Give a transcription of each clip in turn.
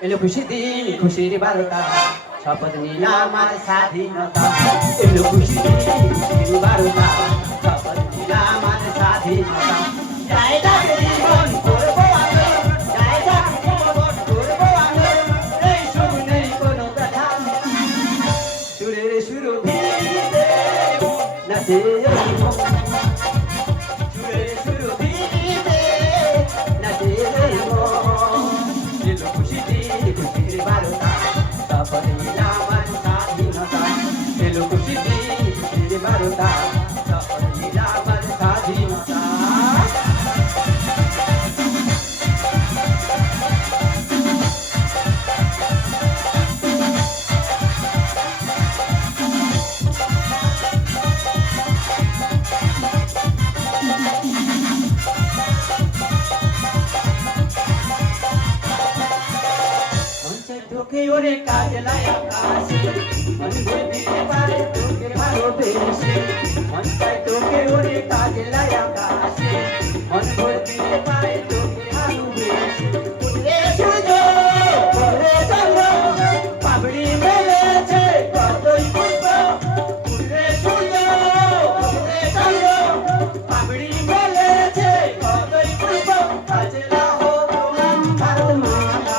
এলো খুশি দিন খুশির বারোটা শপথ নিলাম আর স্বাধীনতা এলো খুশি দিন খুশির বারোটা শপথ নিলাম আর স্বাধীনতা জয় ডাকে জীবন করবো আন্দোলন জয় ডাকে জীবন করবো আন্দোলন এই সুর নেই কোনো কথা সুরের শুরু ভিড়ে নাচে সুরের শুরু ভিড়ে নাচে এলো খুশি দিন খুশির বারোটা শপথ নিলাম আর স্বাধীনতা এলো খুশি দিন খুশির বারোটা শপথ নিলাম আর স্বাধীনতা তোকে ওরে কাজ লায়া কাশি মন দিতে পারে তোকে ভালোবেসে মন চাই তোকে ওরে কাজ লায়া কাশি মন দিতে পারে তোকে ভালোবেসে উঠলে সূর্য উঠলে চন্দ্র পাবড়ি মেলেছে কতই পুষ্প উঠলে সূর্য উঠলে চন্দ্র পাবড়ি মেলেছে কতই পুষ্প কাজ লাও প্রণাম ভারত মাতা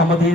আমাদের